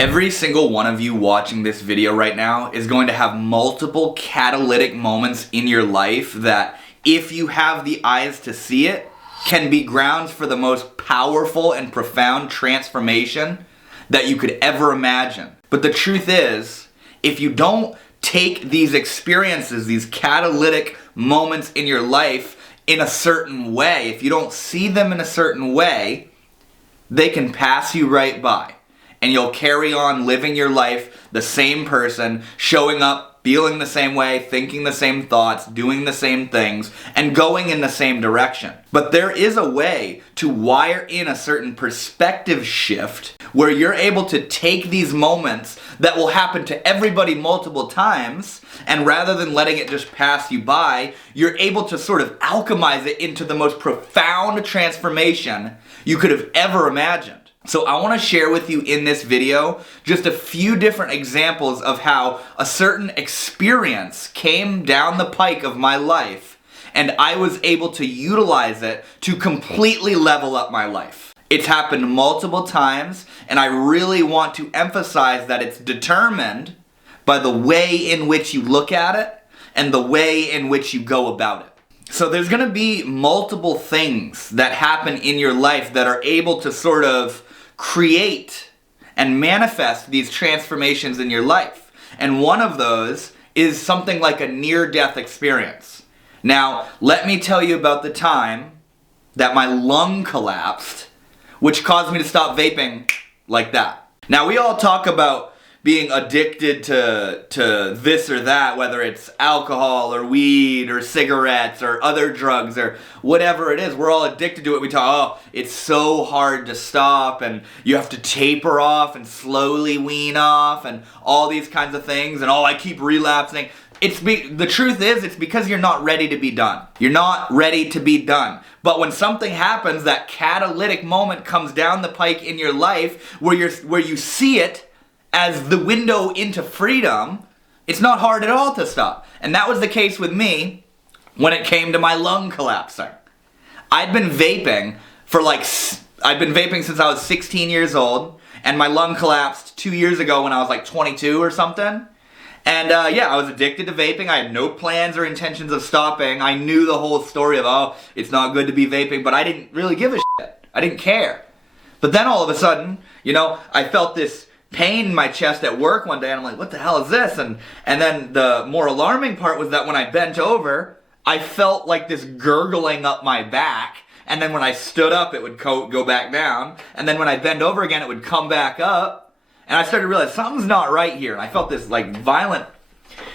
Every single one of you watching this video right now is going to have multiple catalytic moments in your life that, if you have the eyes to see it, can be grounds for the most powerful and profound transformation that you could ever imagine. But the truth is, if you don't take these experiences, these catalytic moments in your life in a certain way, if you don't see them in a certain way, they can pass you right by. And you'll carry on living your life the same person, showing up, feeling the same way, thinking the same thoughts, doing the same things, and going in the same direction. But there is a way to wire in a certain perspective shift where you're able to take these moments that will happen to everybody multiple times, and rather than letting it just pass you by, you're able to sort of alchemize it into the most profound transformation you could have ever imagined. So I want to share with you in this video just a few different examples of how a certain experience came down the pike of my life and I was able to utilize it to completely level up my life. It's happened multiple times, and I really want to emphasize that it's determined by the way in which you look at it and the way in which you go about it. So there's going to be multiple things that happen in your life that are able to sort of create and manifest these transformations in your life. And one of those is something like a near-death experience. Now, let me tell you about the time that my lung collapsed, which caused me to stop vaping like that. Now, we all talk about being addicted to this or that, whether it's alcohol or weed or cigarettes or other drugs or whatever it is. We're all addicted to it. We talk, oh, it's so hard to stop, and you have to taper off and slowly wean off and all these kinds of things, and oh, I keep relapsing. The truth is, it's because you're not ready to be done. You're not ready to be done. But when something happens, that catalytic moment comes down the pike in your life where you see it as the window into freedom, it's not hard at all to stop. And that was the case with me when it came to my lung collapsing. I'd been vaping since I was 16 years old, and my lung collapsed 2 years ago when I was like 22 or something. And I was addicted to vaping. I had no plans or intentions of stopping. I knew the whole story of, oh, it's not good to be vaping, but I didn't really give a shit. I didn't care. But then all of a sudden, I felt this pain in my chest at work one day, and I'm like, what the hell is this? And then the more alarming part was that when I bent over, I felt like this gurgling up my back, and then when I stood up, it would go back down, and then when I bent over again, it would come back up, and I started to realize something's not right here, and I felt this like violent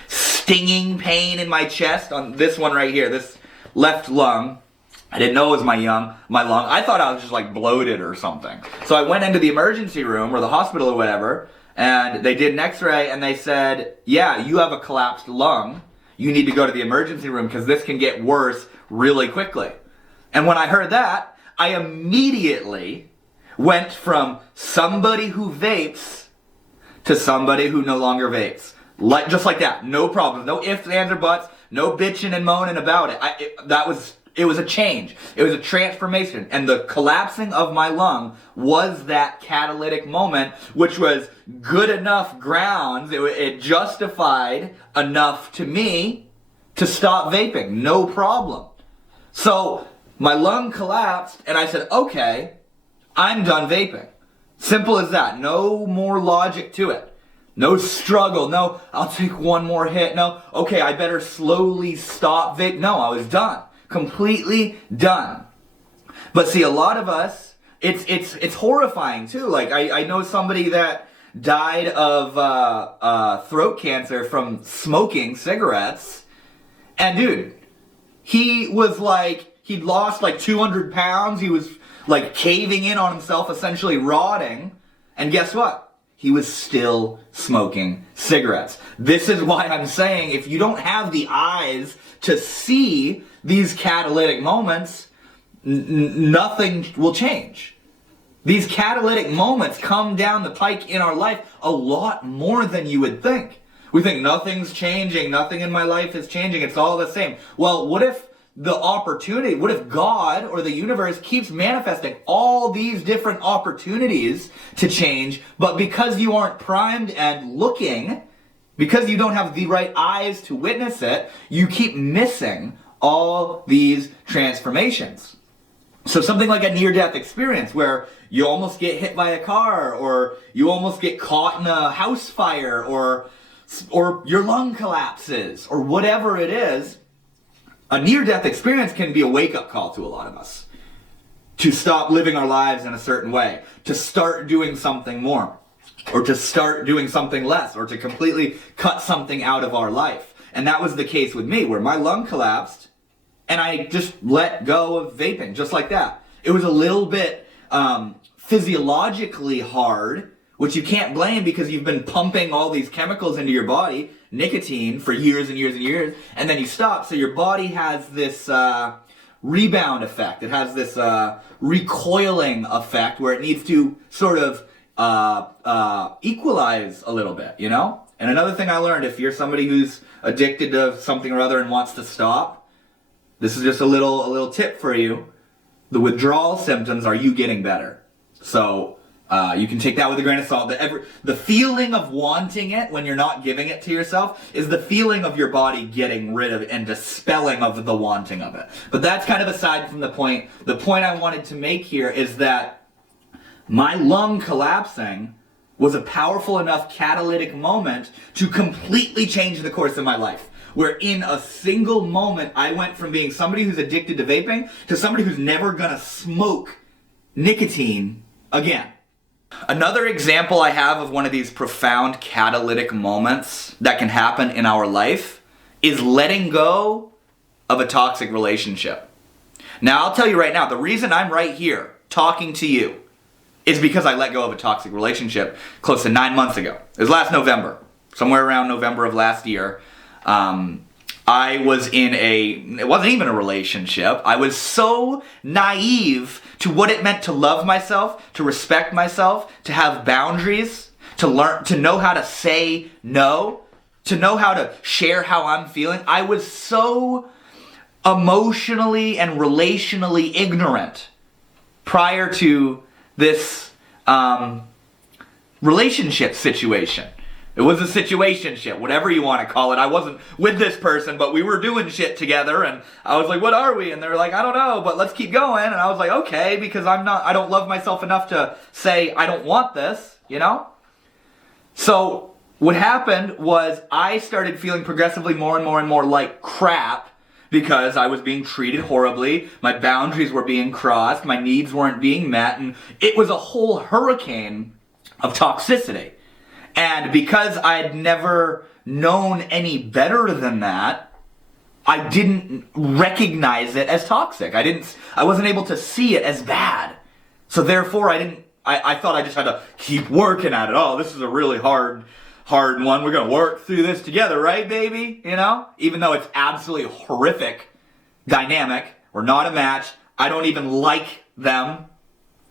stinging pain in my chest on this one right here, this left lung. I didn't know it was my lung. I thought I was just like bloated or something. So I went into the emergency room or the hospital or whatever, and they did an x-ray, and they said, yeah, you have a collapsed lung. You need to go to the emergency room because this can get worse really quickly. And when I heard that, I immediately went from somebody who vapes to somebody who no longer vapes. Just like that. No problems. No ifs, ands, or buts. No bitching and moaning about it. It was a change. It was a transformation. And the collapsing of my lung was that catalytic moment, which was good enough grounds. It justified enough to me to stop vaping. No problem. So my lung collapsed, and I said, okay, I'm done vaping. Simple as that. No more logic to it. No struggle. No, I'll take one more hit. No, okay, I better slowly stop vaping. No, I was done. Completely done. But see, a lot of us, it's horrifying too. Like I know somebody that died of throat cancer from smoking cigarettes, and dude, he was like, he'd lost like 200 pounds. He was like caving in on himself, essentially rotting. And guess what? He was still smoking cigarettes. This is why I'm saying, if you don't have the eyes to see these catalytic moments, nothing will change. These catalytic moments come down the pike in our life a lot more than you would think. We think nothing's changing, nothing in my life is changing, it's all the same. Well, what if the opportunity, what if God or the universe keeps manifesting all these different opportunities to change, but because you aren't primed and looking, because you don't have the right eyes to witness it, you keep missing all these transformations. So something like a near-death experience where you almost get hit by a car, or you almost get caught in a house fire, or your lung collapses, or whatever it is, a near-death experience can be a wake-up call to a lot of us. To stop living our lives in a certain way, to start doing something more, or to start doing something less, or to completely cut something out of our life. And that was the case with me, where my lung collapsed, and I just let go of vaping, just like that. It was a little bit physiologically hard, which you can't blame because you've been pumping all these chemicals into your body, nicotine, for years and years and years, and then you stop. So your body has this rebound effect. It has this recoiling effect where it needs to sort of equalize a little bit, you know? And another thing I learned, if you're somebody who's addicted to something or other and wants to stop, this is just a little tip for you. The withdrawal symptoms are you getting better. So you can take that with a grain of salt. The feeling of wanting it when you're not giving it to yourself is the feeling of your body getting rid of it and dispelling of the wanting of it. But that's kind of aside from the point. The point I wanted to make here is that my lung collapsing was a powerful enough catalytic moment to completely change the course of my life. Where in a single moment, I went from being somebody who's addicted to vaping to somebody who's never gonna smoke nicotine again. Another example I have of one of these profound catalytic moments that can happen in our life is letting go of a toxic relationship. Now, I'll tell you right now, the reason I'm right here talking to you is because I let go of a toxic relationship close to 9 months ago. It was last November, somewhere around November of last year. I was it wasn't even a relationship. I was so naive to what it meant to love myself, to respect myself, to have boundaries, to know how to say no, to know how to share how I'm feeling. I was so emotionally and relationally ignorant prior to this relationship situation. It was a situationship, whatever you want to call it. I wasn't with this person, but we were doing shit together, and I was like, what are we? And they were like, I don't know, but let's keep going. And I was like, okay, because I don't love myself enough to say I don't want this, you know? So what happened was I started feeling progressively more and more and more like crap because I was being treated horribly, my boundaries were being crossed, my needs weren't being met, and it was a whole hurricane of toxicity. And because I had never known any better than that, I didn't recognize it as toxic. I wasn't able to see it as bad. So therefore I thought I just had to keep working at it. Oh, this is a really hard one. We're gonna work through this together, right, baby? You know? Even though it's absolutely horrific dynamic. We're not a match. I don't even like them.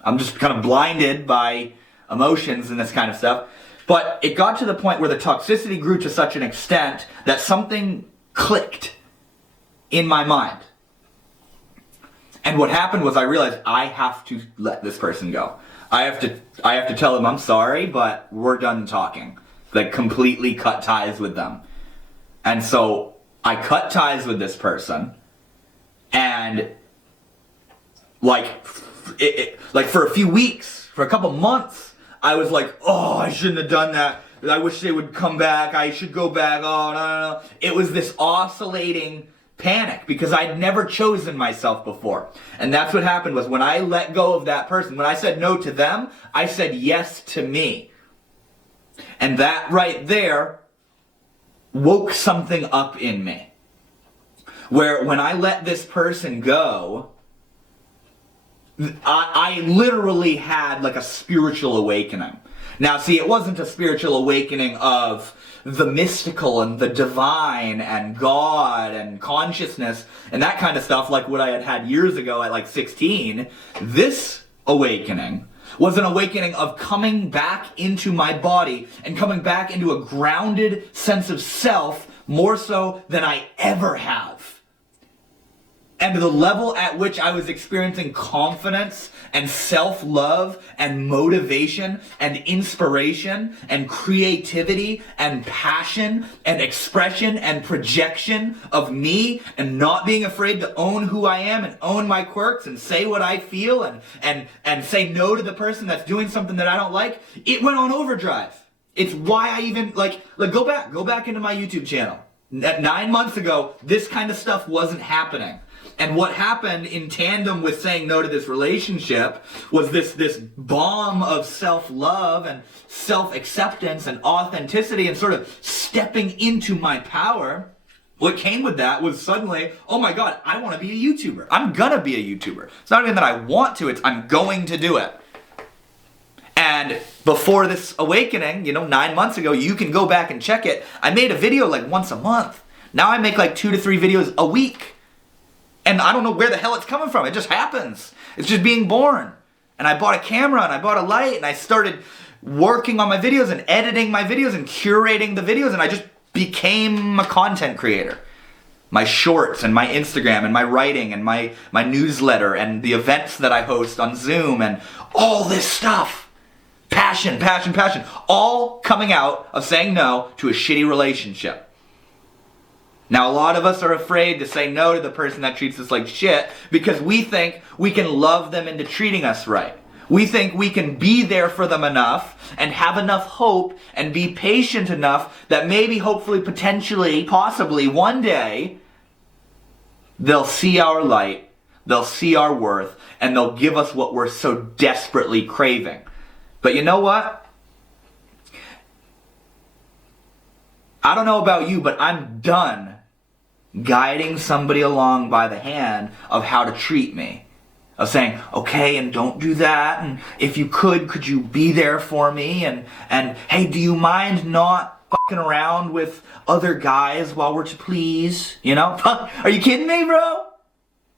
I'm just kind of blinded by emotions and this kind of stuff. But it got to the point where the toxicity grew to such an extent that something clicked in my mind. And what happened was I realized I have to let this person go. I have to tell them I'm sorry, but we're done talking. Like completely cut ties with them. And so I cut ties with this person, and like for a few weeks, for a couple months, I was like, oh, I shouldn't have done that. I wish they would come back. I should go back. Oh, no. It was this oscillating panic because I'd never chosen myself before. And that's what happened was when I let go of that person, when I said no to them, I said yes to me. And that right there woke something up in me. Where when I let this person go, I literally had like a spiritual awakening. Now see, it wasn't a spiritual awakening of the mystical and the divine and God and consciousness and that kind of stuff like what I had had years ago at like 16. This awakening was an awakening of coming back into my body and coming back into a grounded sense of self more so than I ever have. and the level at which I was experiencing confidence and self-love and motivation and inspiration and creativity and passion and expression and projection of me, and not being afraid to own who I am and own my quirks and say what I feel and say no to the person that's doing something that I don't like, it went on overdrive. It's why I even, go back into my YouTube channel. 9 months ago, this kind of stuff wasn't happening. And what happened in tandem with saying no to this relationship was this bomb of self-love and self-acceptance and authenticity and sort of stepping into my power. What came with that was suddenly, oh my God, I want to be a YouTuber. I'm gonna be a YouTuber. It's not even that I want to, it's I'm going to do it. And before this awakening, 9 months ago, you can go back and check it. I made a video like once a month. Now I make like 2 to 3 videos a week. And I don't know where the hell it's coming from. It just happens. It's just being born. And I bought a camera and I bought a light and I started working on my videos and editing my videos and curating the videos, and I just became a content creator. My shorts and my Instagram and my writing and my newsletter and the events that I host on Zoom and all this stuff. Passion, passion, passion. All coming out of saying no to a shitty relationship. Now, a lot of us are afraid to say no to the person that treats us like shit because we think we can love them into treating us right. We think we can be there for them enough and have enough hope and be patient enough that maybe, hopefully, potentially, possibly, one day, they'll see our light, they'll see our worth, and they'll give us what we're so desperately craving. But you know what? I don't know about you, but I'm done guiding somebody along by the hand of how to treat me. Of saying, okay, and don't do that, and if you could you be there for me, and hey, do you mind not fucking around with other guys while we're to please? Are you kidding me, bro?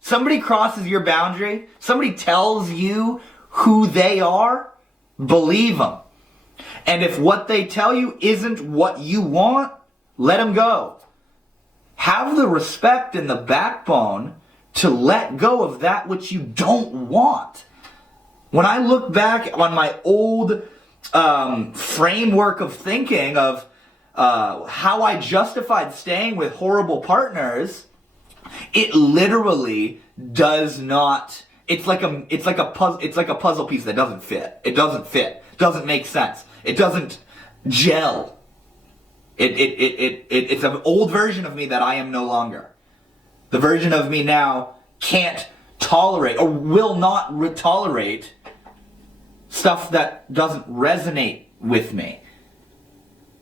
Somebody crosses your boundary, somebody tells you who they are, believe them. And if what they tell you isn't what you want, let them go. Have the respect and the backbone to let go of that which you don't want. When I look back on my old framework of thinking of how I justified staying with horrible partners, it literally does not. It's like a puzzle piece that doesn't fit. It doesn't fit. Doesn't make sense. It doesn't gel. It's an old version of me that I am no longer. The version of me now can't tolerate or will not tolerate stuff that doesn't resonate with me.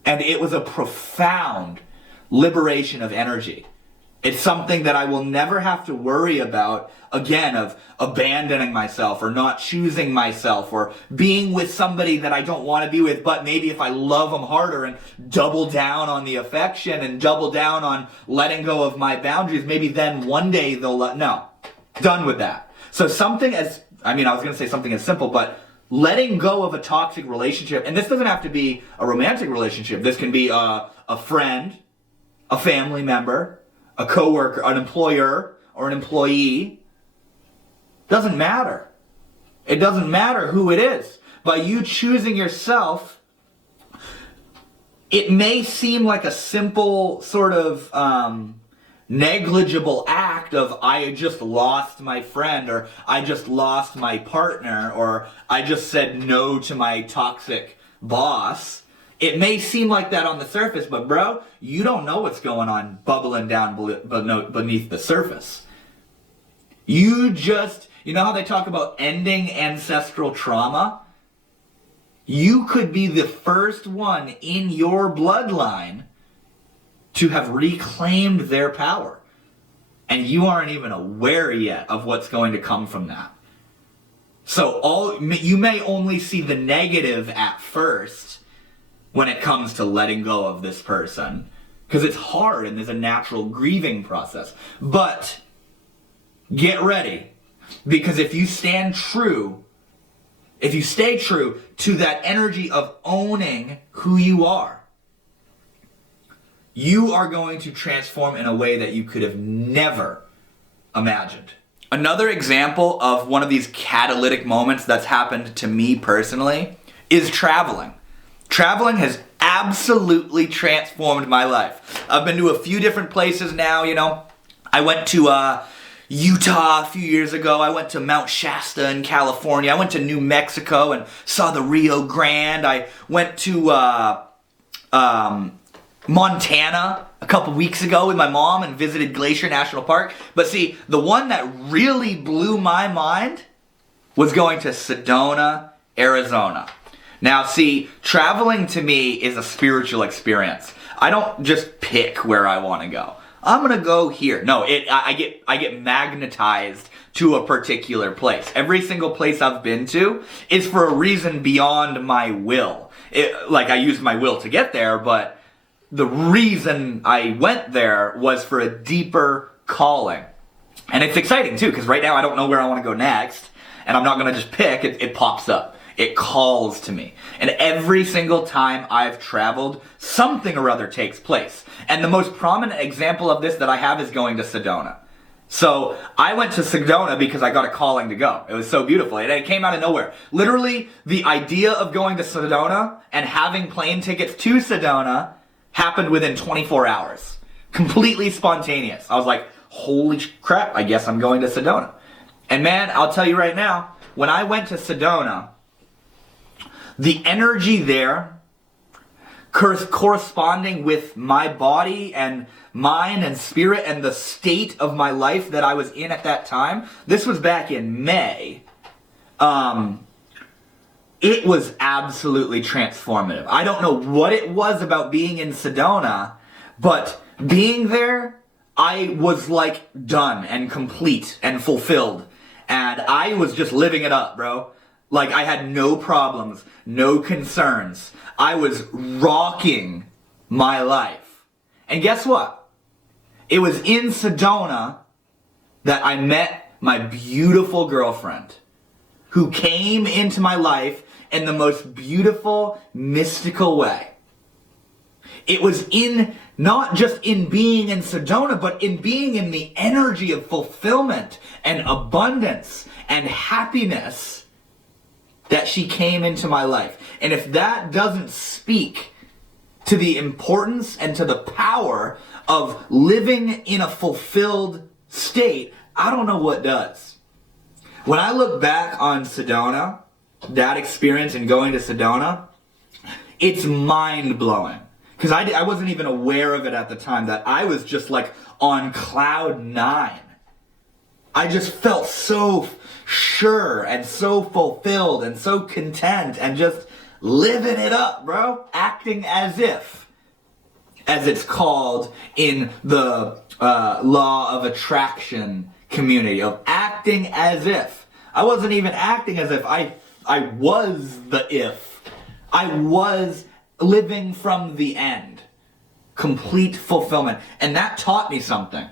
And it was a profound liberation of energy. It's something that I will never have to worry about again, of abandoning myself or not choosing myself or being with somebody that I don't want to be with, but maybe if I love them harder and double down on the affection and double down on letting go of my boundaries, maybe then one day they'll no. Done with that. So something as, I was going to say something as simple, but letting go of a toxic relationship, and this doesn't have to be a romantic relationship. This can be a friend, a family member, a coworker, an employer, or an employee. Doesn't matter. It doesn't matter who it is. By you choosing yourself, it may seem like a simple sort of negligible act of I just lost my friend, or I just lost my partner, or I just said no to my toxic boss. It may seem like that on the surface, but bro, you don't know what's going on bubbling down beneath the surface. You know how they talk about ending ancestral trauma? You could be the first one in your bloodline to have reclaimed their power. And you aren't even aware yet of what's going to come from that. So you may only see the negative at first when it comes to letting go of this person, because it's hard and there's a natural grieving process. But get ready, because if you stay true to that energy of owning who you are going to transform in a way that you could have never imagined. Another example of one of these catalytic moments that's happened to me personally is traveling. Traveling has absolutely transformed my life. I've been to a few different places now, you know. I went to Utah a few years ago. I went to Mount Shasta in California. I went to New Mexico and saw the Rio Grande. I went to Montana a couple weeks ago with my mom and visited Glacier National Park. But see, the one that really blew my mind was going to Sedona, Arizona. Now see, traveling to me is a spiritual experience. I don't just pick where I want to go. I'm gonna go here. No, I get magnetized to a particular place. Every single place I've been to is for a reason beyond my will. Like I used my will to get there, but the reason I went there was for a deeper calling. And it's exciting too, because right now I don't know where I want to go next, and I'm not gonna just pick, it pops up. It calls to me. And every single time I've traveled, something or other takes place. And the most prominent example of this that I have is going to Sedona. So I went to Sedona because I got a calling to go. It was so beautiful. And it came out of nowhere. Literally, the idea of going to Sedona and having plane tickets to Sedona happened within 24 hours. Completely spontaneous. I was like, holy crap, I guess I'm going to Sedona. And man, I'll tell you right now, when I went to Sedona, the energy there, corresponding with my body and mind and spirit and the state of my life that I was in at that time, this was back in May, it was absolutely transformative. I don't know what it was about being in Sedona, but being there, I was like done and complete and fulfilled. And I was just living it up, bro. Like, I had no problems, no concerns. I was rocking my life. And guess what? It was in Sedona that I met my beautiful girlfriend, who came into my life in the most beautiful, mystical way. It was not just in being in Sedona, but in being in the energy of fulfillment and abundance and happiness that she came into my life. And if that doesn't speak to the importance and to the power of living in a fulfilled state, I don't know what does. When I look back on Sedona, that experience and going to Sedona, it's mind-blowing. Because I wasn't even aware of it at the time, that I was just like on cloud 9. I just felt so sure and so fulfilled and so content and just living it up, bro. Acting as if, as it's called in the law of attraction community, of acting as if. I wasn't even acting as if. I was the if. I was living from the end. Complete fulfillment. And that taught me something.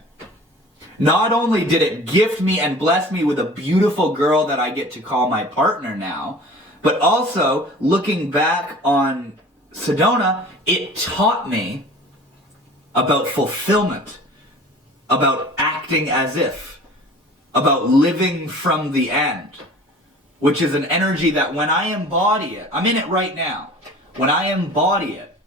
Not only did it gift me and bless me with a beautiful girl that I get to call my partner now, but also, looking back on Sedona, it taught me about fulfillment, about acting as if, about living from the end, which is an energy that when I embody it, I'm in it right now, when I embody it,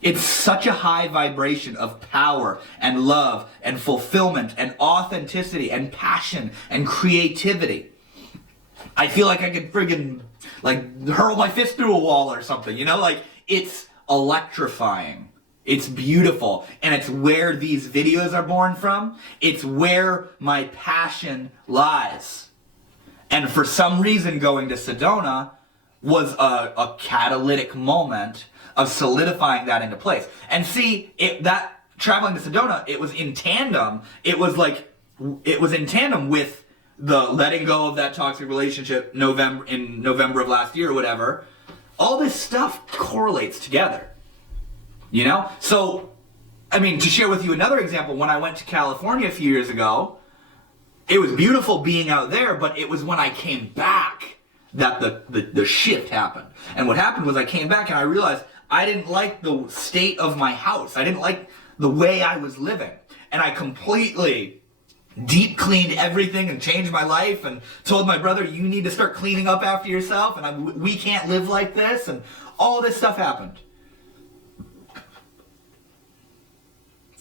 it's such a high vibration of power and love and fulfillment and authenticity and passion and creativity. I feel like I could friggin' hurl my fist through a wall or something, you know? Like, it's electrifying. It's beautiful. And it's where these videos are born from. It's where my passion lies. And for some reason, going to Sedona was a catalytic moment of solidifying that into place. And see, that traveling to Sedona, it was in tandem. It was in tandem with the letting go of that toxic relationship in November of last year or whatever. All this stuff correlates together. You know? So, I mean, to share with you another example, when I went to California a few years ago, it was beautiful being out there, but it was when I came back that the shift happened. And what happened was I came back and I realized I didn't like the state of my house. I didn't like the way I was living. and I completely deep cleaned everything and changed my life and told my brother, you need to start cleaning up after yourself, and we can't live like this, and all this stuff happened.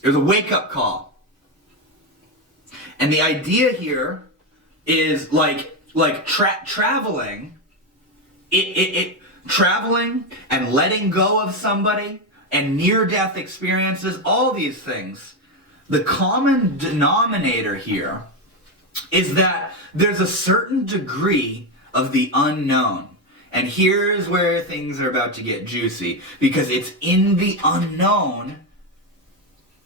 It was a wake-up call. And the idea here is traveling, traveling and letting go of somebody and near-death experiences, all these things. The common denominator here is that there's a certain degree of the unknown. And here's where things are about to get juicy, because it's in the unknown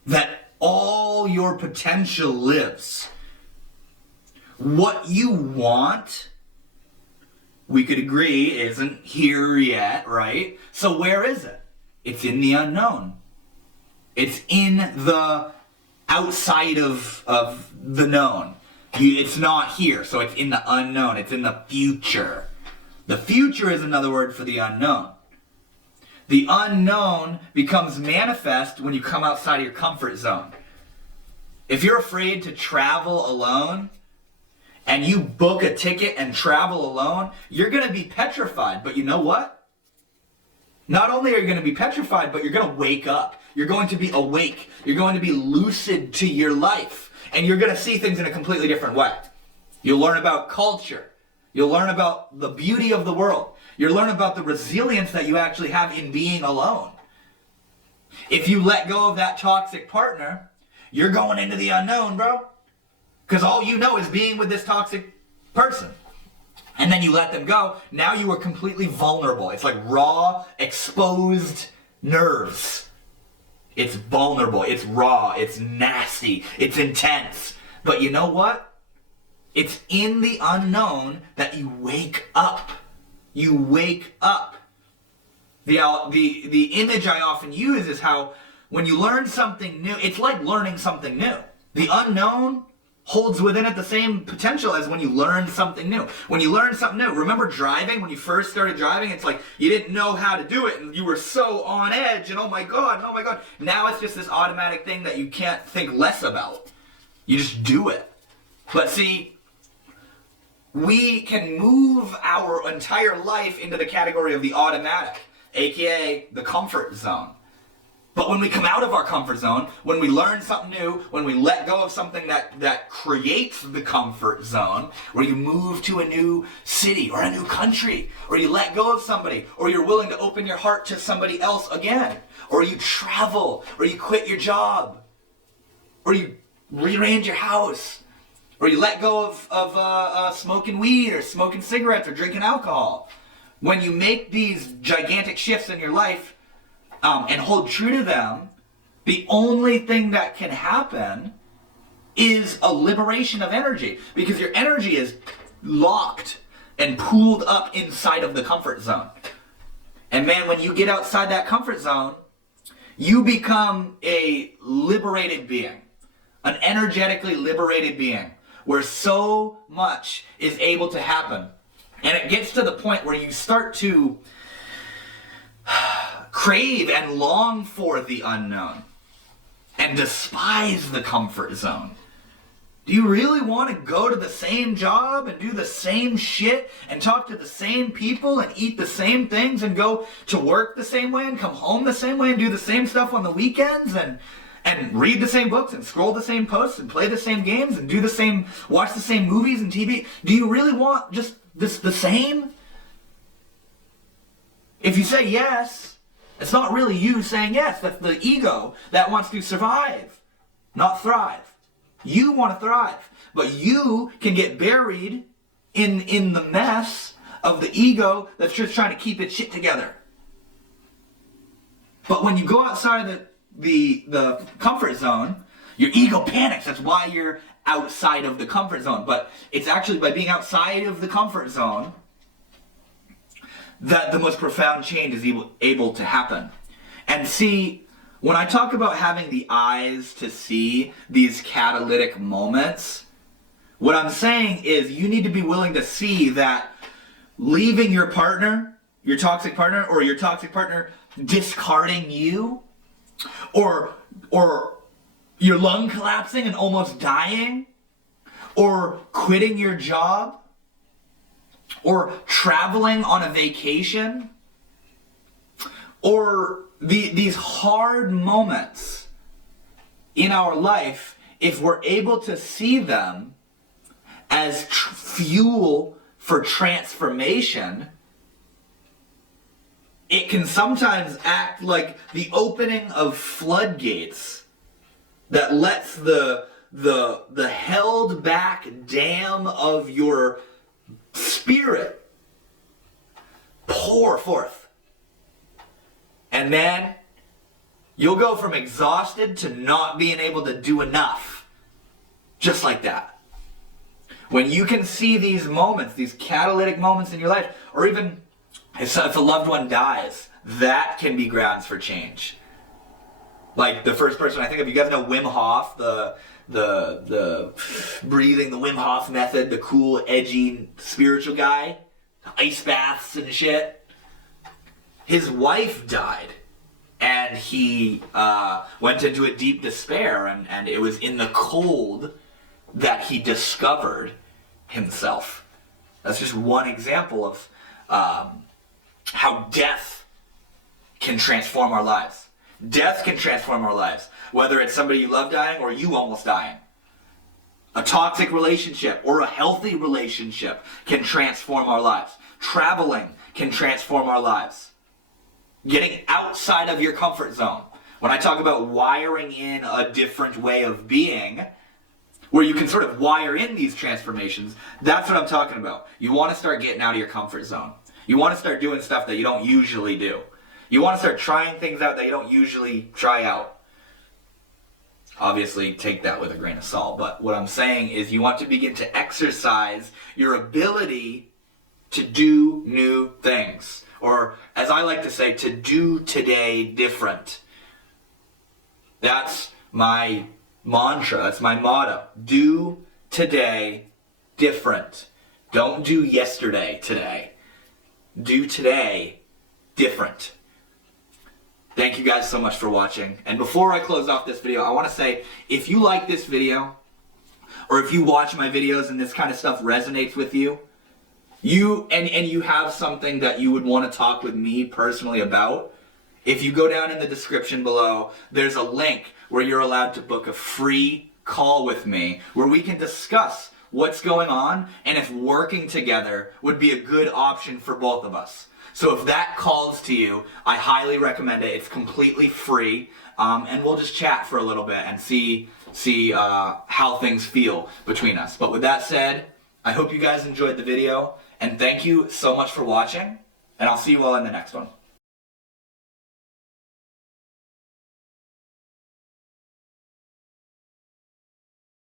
that all your potential lives. What you want, we could agree, isn't here yet, right? So where is it? It's in the unknown. It's in the outside of the known. It's not here, so it's in the unknown. It's in the future. The future is another word for the unknown. The unknown becomes manifest when you come outside of your comfort zone. If you're afraid to travel alone, and you book a ticket and travel alone, you're going to be petrified. But you know what? Not only are you going to be petrified, but you're going to wake up. You're going to be awake. You're going to be lucid to your life. And you're going to see things in a completely different way. You'll learn about culture. You'll learn about the beauty of the world. You'll learn about the resilience that you actually have in being alone. If you let go of that toxic partner, you're going into the unknown, bro. Because all you know is being with this toxic person. And then you let them go. Now you are completely vulnerable. It's like raw, exposed nerves. It's vulnerable. It's raw. It's nasty. It's intense. But you know what? It's in the unknown that you wake up. You wake up. The image I often use is how when you learn something new, it's like learning something new. The unknown holds within it the same potential as when you learn something new. When you learn something new, remember driving? When you first started driving, it's like you didn't know how to do it and you were so on edge and oh my God. Now it's just this automatic thing that you can't think less about. You just do it. But see, we can move our entire life into the category of the automatic, aka the comfort zone. But when we come out of our comfort zone, when we learn something new, when we let go of something that creates the comfort zone, where you move to a new city or a new country, or you let go of somebody, or you're willing to open your heart to somebody else again, or you travel, or you quit your job, or you rearrange your house, or you let go of smoking weed or smoking cigarettes or drinking alcohol. When you make these gigantic shifts in your life, and hold true to them, the only thing that can happen is a liberation of energy, because your energy is locked and pooled up inside of the comfort zone. And man, when you get outside that comfort zone, you become a liberated being, an energetically liberated being, where so much is able to happen. And it gets to the point where you start to crave and long for the unknown and despise the comfort zone. Do you really want to go to the same job and do the same shit and talk to the same people and eat the same things and go to work the same way and come home the same way and do the same stuff on the weekends and read the same books and scroll the same posts and play the same games and watch the same movies and TV? Do you really want just the same? If you say yes, it's not really you saying yes. That's the ego that wants to survive, not thrive. You want to thrive, but you can get buried in the mess of the ego that's just trying to keep its shit together. But when you go outside the comfort zone, your ego panics. That's why you're outside of the comfort zone. But it's actually by being outside of the comfort zone that the most profound change is able to happen. And see, when I talk about having the eyes to see these catalytic moments, what I'm saying is you need to be willing to see that leaving your partner, your toxic partner, or your toxic partner discarding you, or your lung collapsing and almost dying, or quitting your job, or traveling on a vacation, or these hard moments in our life, if we're able to see them as fuel for transformation, it can sometimes act like the opening of floodgates that lets the held back dam of your spirit pour forth. And man, you'll go from exhausted to not being able to do enough. Just like that. When you can see these moments, these catalytic moments in your life, or even if a loved one dies, that can be grounds for change. Like the first person I think of, you guys know Wim Hof, the breathing, the Wim Hof method, the cool, edgy, spiritual guy, ice baths and shit. His wife died, and he went into a deep despair, and it was in the cold that he discovered himself. That's just one example of how death can transform our lives. Death can transform our lives, whether it's somebody you love dying or you almost dying. A toxic relationship or a healthy relationship can transform our lives. Traveling can transform our lives. Getting outside of your comfort zone. When I talk about wiring in a different way of being, where you can sort of wire in these transformations, that's what I'm talking about. You want to start getting out of your comfort zone. You want to start doing stuff that you don't usually do. You want to start trying things out that you don't usually try out. Obviously, take that with a grain of salt, but what I'm saying is you want to begin to exercise your ability to do new things. Or, as I like to say, to do today different. That's my mantra, that's my motto. Do today different. Don't do yesterday today. Do today different. Thank you guys so much for watching. And before I close off this video, I want to say, if you like this video, or if you watch my videos and this kind of stuff resonates with you, and you have something that you would want to talk with me personally about, if you go down in the description below, there's a link where you're allowed to book a free call with me where we can discuss what's going on and if working together would be a good option for both of us. So if that calls to you, I highly recommend it. It's completely free, and we'll just chat for a little bit and see how things feel between us. But with that said, I hope you guys enjoyed the video, and thank you so much for watching, and I'll see you all in the next one.